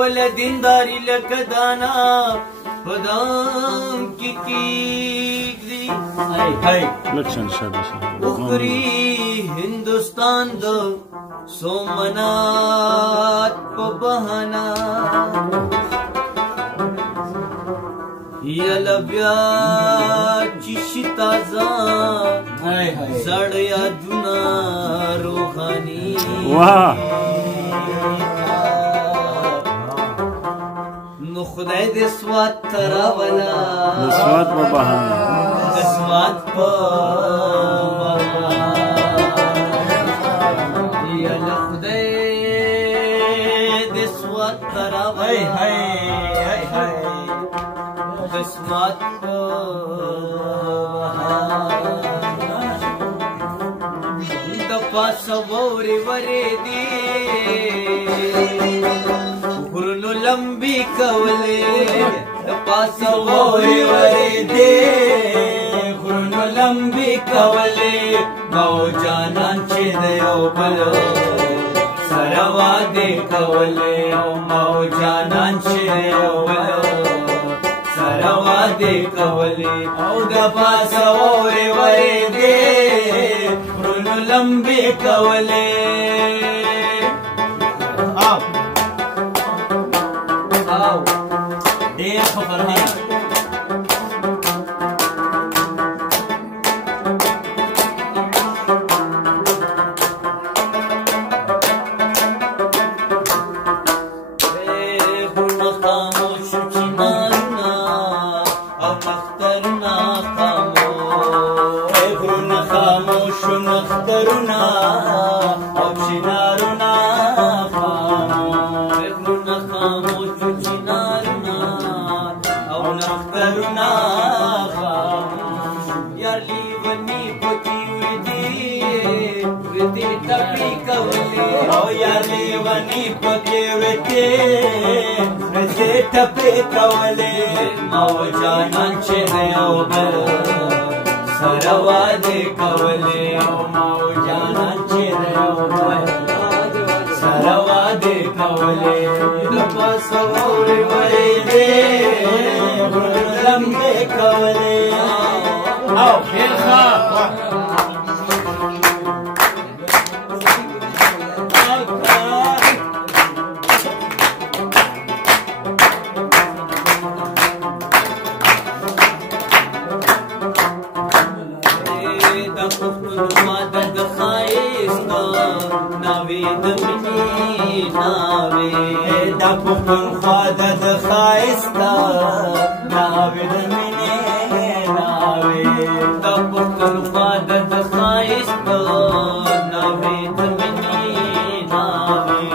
خپل دینداري لکه دانا په دام کې کېږدي وخوري هندوستان د سومنات په بهانا یله بیا چې شي تازه زړ یادونه روحاني نو خدای دې سوات ته راوله د سوات په بهانه د سوات په بهانه یله خدای دې سوات ته راوله د سوات په بهانه د پاسه واورې ورېدې غرونو لمبي کولې د پاسه واورې ورېدې غرونو لمبي کولې او جانان چې د یو بل سره وعدې کولې او مو جانان چې د یو بل سره وعدې کولې او د پاسه واورې ورېدې غرونو لمبي کولې ډېر ښه فرهنګ غرونه خاموش چینارونه او نخترونه خاموش غرونه خاموش نخترونه او چینارونه خاموش غرونه خاموش یارلی ونی پکی ویدی ویدی ټپی کولې او یارلی ونی پکی ویدی ویدی ټپی کولې او جانان چې یو بل سره وعدې کولې او مو جانان چې یو بل سره وعدې کولې د پاسه واورې ورېدې لمبې کولې او خیر ښه د پښتونخوا د ښایسته ناوې د مینې ناوې د پښتونخوا د ښایسته ناوې د مینې ناوې د پښتونخوا د ښایسته ناوې د مینې ناوې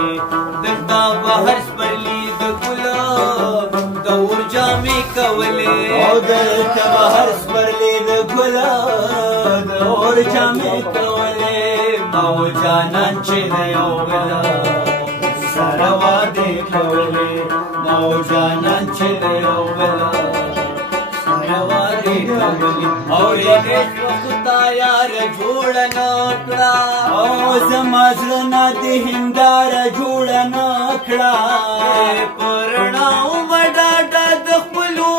دلته بهر سپرلي د ګلاب د اور جامې کولې او دلته بهر سپرلي د ګلاب د اور جامې کولې او جانان چې د یو بل سره وعدې کولې او جانان چې د یو بل سره وعدې کولې او یې خدا یار جوړ نه کړه او زما زړه نه د هنداره جوړ نه کړه پرنا ومډاډه د خپلو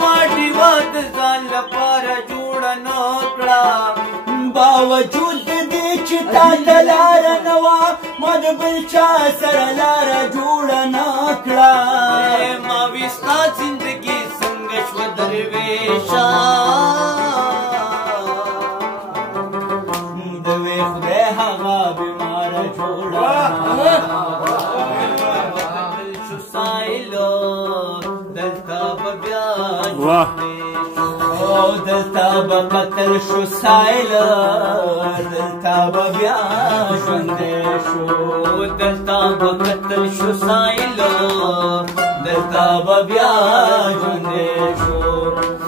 ماټي واد ځان لپاره جوړ نه کړه باوجود دې چې تا ته لاره نه وه ما د بل چا سره لاره جوړه نه کړه ما وي ستا زندګي څنګه شوه درویشه د وې خدای هغه بیماره جوړه شو سایلو دلته به بیا او دلته به قتل شو سایله دلته به بیا ژوندی شو دلته به قتل شو سایله دلته به بیا ژوندی شو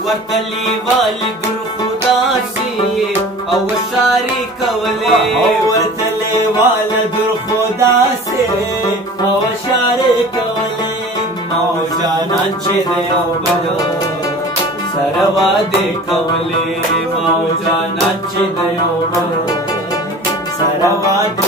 ورته لیوالې در خو داسې او شارې کولې ورته لیواله در خو داسې او شارې کولې او جانان چې د یو بل سره وعدې کولې ما او جانان چې د یو بل سره وعدې